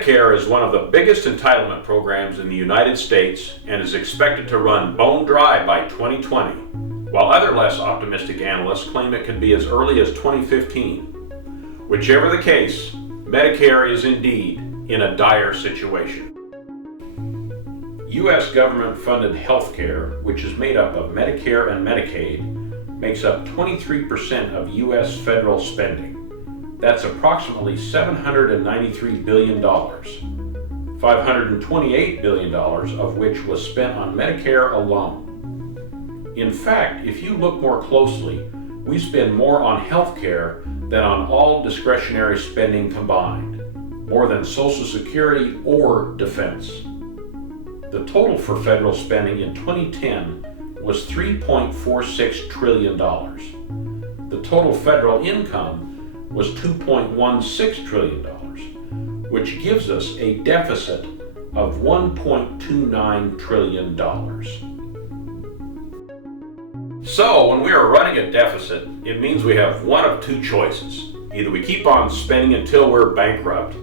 Medicare is one of the biggest entitlement programs in the United States and is expected to run bone dry by 2020, while other less optimistic analysts claim it could be as early as 2015. Whichever the case, Medicare is indeed in a dire situation. U.S. government-funded health care, which is made up of Medicare and Medicaid, makes up 23% of U.S. federal spending. That's approximately $793 billion, $528 billion of which was spent on Medicare alone. In fact, if you look more closely, we spend more on health care than on all discretionary spending combined, more than Social Security or defense. The total for federal spending in 2010 was $3.46 trillion. The total federal income was $2.16 trillion, which gives us a deficit of $1.29 trillion. So, when we are running a deficit, it means we have one of two choices. Either we keep on spending until we're bankrupt,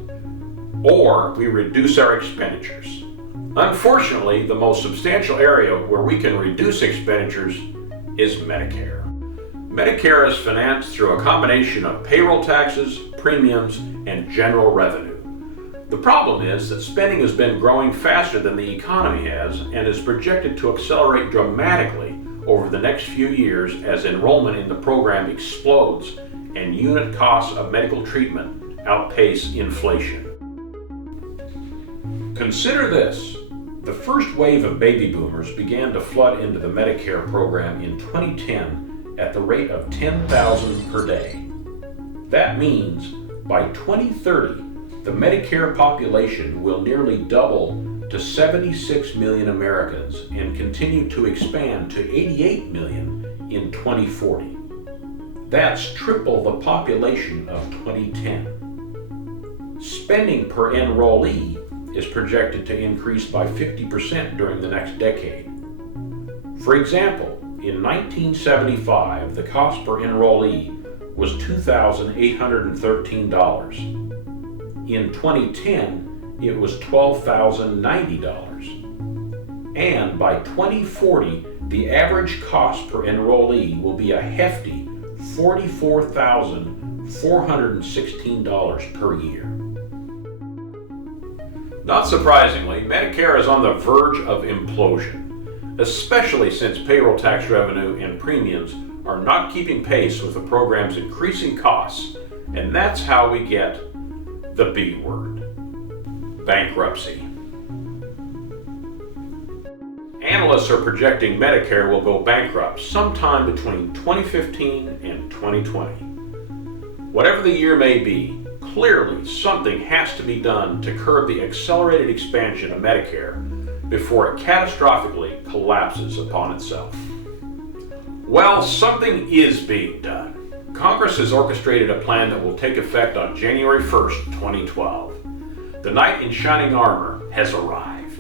or we reduce our expenditures. Unfortunately, the most substantial area where we can reduce expenditures is Medicare. Medicare is financed through a combination of payroll taxes, premiums, and general revenue. The problem is that spending has been growing faster than the economy has and is projected to accelerate dramatically over the next few years as enrollment in the program explodes and unit costs of medical treatment outpace inflation. Consider this. The first wave of baby boomers began to flood into the Medicare program in 2010 at the rate of 10,000 per day. That means by 2030, the Medicare population will nearly double to 76 million Americans and continue to expand to 88 million in 2040. That's triple the population of 2010. Spending per enrollee is projected to increase by 50% during the next decade. For example, in 1975, the cost per enrollee was $2,813. In 2010, it was $12,090. And by 2040, the average cost per enrollee will be a hefty $44,416 per year. Not surprisingly, Medicare is on the verge of implosion, especially since payroll tax revenue and premiums are not keeping pace with the program's increasing costs, and that's how we get the B word: bankruptcy. Analysts are projecting Medicare will go bankrupt sometime between 2015 and 2020. Whatever the year may be, clearly something has to be done to curb the accelerated expansion of Medicare before it catastrophically collapses upon itself. Well, something is being done. Congress has orchestrated a plan that will take effect on January 1st, 2012. The knight in shining armor has arrived.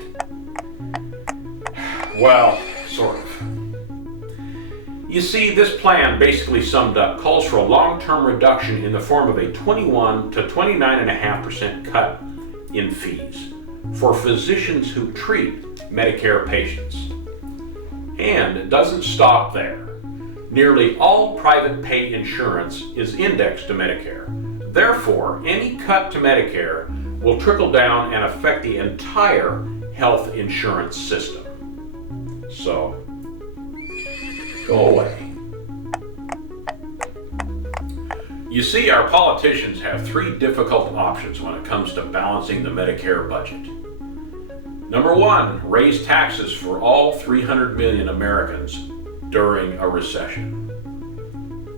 Well, sort of. You see, this plan, basically summed up, calls for a long-term reduction in the form of a 21 to 29.5% cut in fees for physicians who treat Medicare patients. And it doesn't stop there. Nearly all private pay insurance is indexed to Medicare. Therefore, any cut to Medicare will trickle down and affect the entire health insurance system. So, go away. You see, our politicians have three difficult options when it comes to balancing the Medicare budget. Number one, raise taxes for all 300 million Americans during a recession.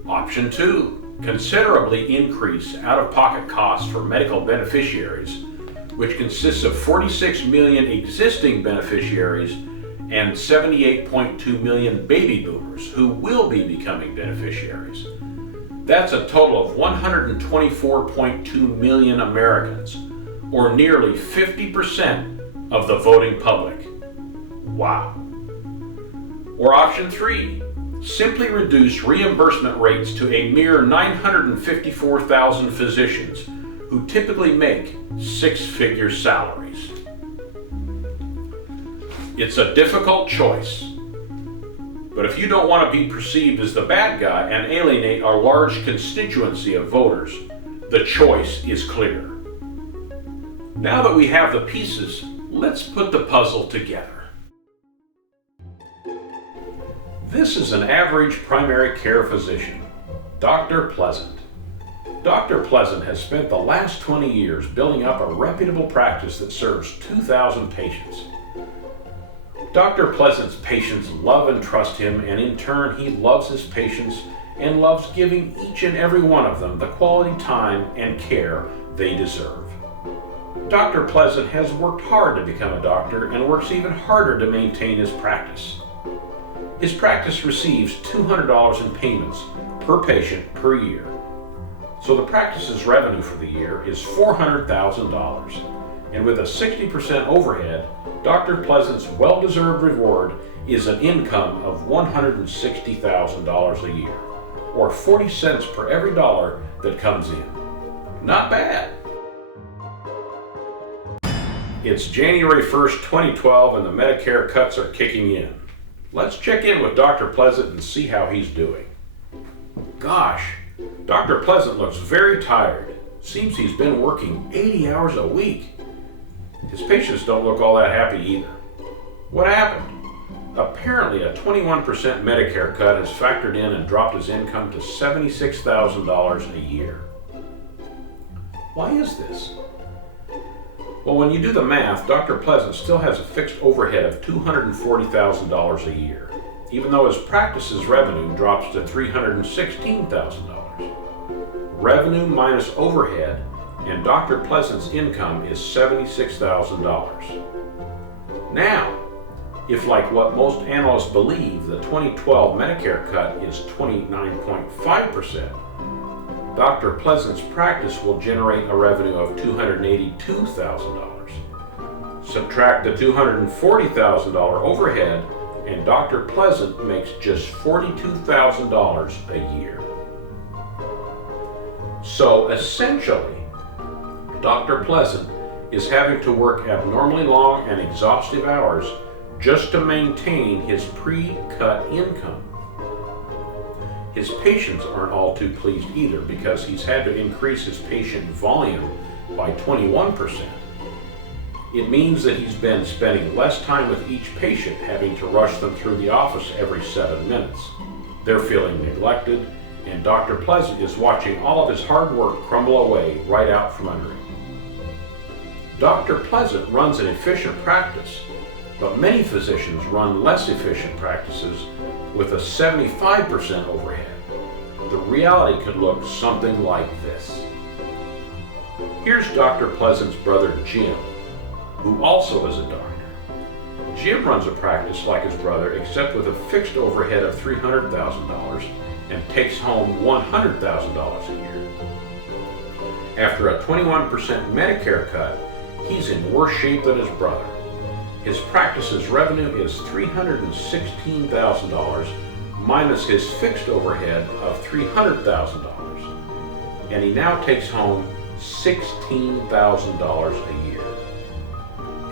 Option two, considerably increase out-of-pocket costs for medical beneficiaries, which consists of 46 million existing beneficiaries and 78.2 million baby boomers who will be becoming beneficiaries. That's a total of 124.2 million Americans, or nearly 50% of the voting public. Wow. Or option three, simply reduce reimbursement rates to a mere 954,000 physicians who typically make six-figure salaries. It's a difficult choice, but if you don't want to be perceived as the bad guy and alienate a large constituency of voters, the choice is clear. Now that we have the pieces, let's put the puzzle together. This is an average primary care physician, Dr. Pleasant. Dr. Pleasant has spent the last 20 years building up a reputable practice that serves 2,000 patients. Dr. Pleasant's patients love and trust him, and in turn he loves his patients and loves giving each and every one of them the quality time and care they deserve. Dr. Pleasant has worked hard to become a doctor and works even harder to maintain his practice. His practice receives $200 in payments per patient per year. So the practice's revenue for the year is $400,000. And with a 60% overhead, Dr. Pleasant's well-deserved reward is an income of $160,000 a year, or 40 cents per every dollar that comes in. Not bad. It's January 1st, 2012, and the Medicare cuts are kicking in. Let's check in with Dr. Pleasant and see how he's doing. Gosh, Dr. Pleasant looks very tired. Seems he's been working 80 hours a week. His patients don't look all that happy either. What happened? Apparently, a 21% Medicare cut has factored in and dropped his income to $76,000 a year. Why is this? Well, when you do the math, Dr. Pleasant still has a fixed overhead of $240,000 a year, even though his practice's revenue drops to $316,000. Revenue minus overhead, and Dr. Pleasant's income is $76,000. Now, if, like what most analysts believe, the 2012 Medicare cut is 29.5%, Dr. Pleasant's practice will generate a revenue of $282,000. Subtract the $240,000 overhead, and Dr. Pleasant makes just $42,000 a year. So essentially, Dr. Pleasant is having to work abnormally long and exhaustive hours just to maintain his pre-cut income. His patients aren't all too pleased either, because he's had to increase his patient volume by 21%. It means that he's been spending less time with each patient, having to rush them through the office every 7 minutes. They're feeling neglected, and Dr. Pleasant is watching all of his hard work crumble away right out from under him. Dr. Pleasant runs an efficient practice, but many physicians run less efficient practices with a 75% overhead. The reality could look something like this. Here's Dr. Pleasant's brother Jim, who also is a doctor. Jim runs a practice like his brother, except with a fixed overhead of $300,000 and takes home $100,000 a year. After a 21% Medicare cut, he's in worse shape than his brother. His practice's revenue is $316,000 minus his fixed overhead of $300,000, and he now takes home $16,000 a year.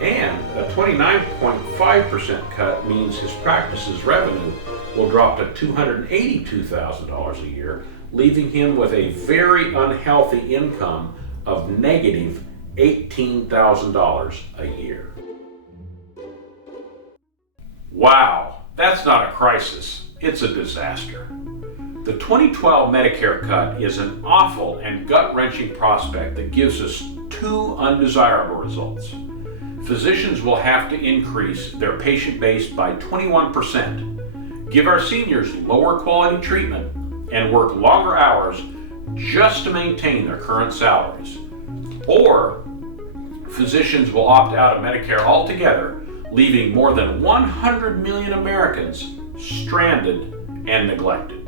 And a 29.5% cut means his practice's revenue will drop to $282,000 a year, leaving him with a very unhealthy income of negative $18,000 a year. Wow, that's not a crisis, it's a disaster. The 2012 Medicare cut is an awful and gut-wrenching prospect that gives us two undesirable results. Physicians will have to increase their patient base by 21%, give our seniors lower quality treatment, and work longer hours just to maintain their current salaries. Or physicians will opt out of Medicare altogether, leaving more than 100 million Americans stranded and neglected.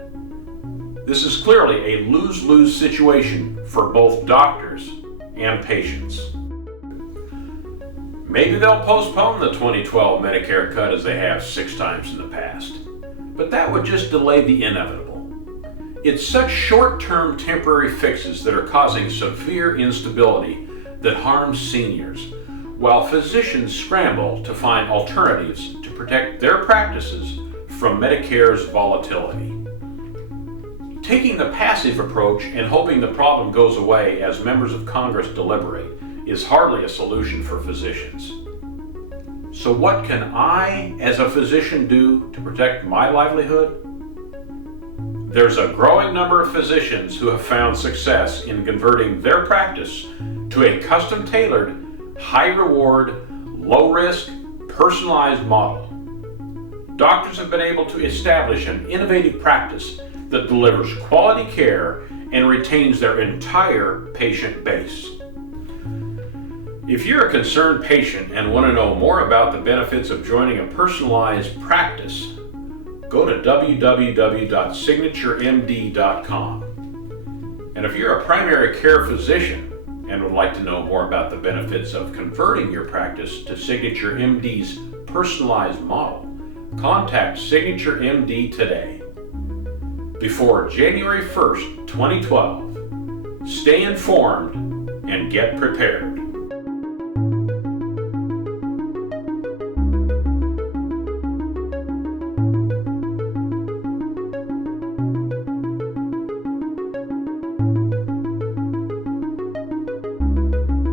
This is clearly a lose-lose situation for both doctors and patients. Maybe they'll postpone the 2012 Medicare cut as they have 6 times in the past, but that would just delay the inevitable. It's such short-term temporary fixes that are causing severe instability that harms seniors, while physicians scramble to find alternatives to protect their practices from Medicare's volatility. Taking the passive approach and hoping the problem goes away as members of Congress deliberate is hardly a solution for physicians. So what can I, as a physician, do to protect my livelihood? There's a growing number of physicians who have found success in converting their practice to a custom-tailored, high-reward, low-risk, personalized model. Doctors have been able to establish an innovative practice that delivers quality care and retains their entire patient base. If you're a concerned patient and want to know more about the benefits of joining a personalized practice, go to www.signaturemd.com. And if you're a primary care physician and would like to know more about the benefits of converting your practice to Signature MD's personalized model, contact Signature MD today. Before January 1st, 2012, stay informed and get prepared.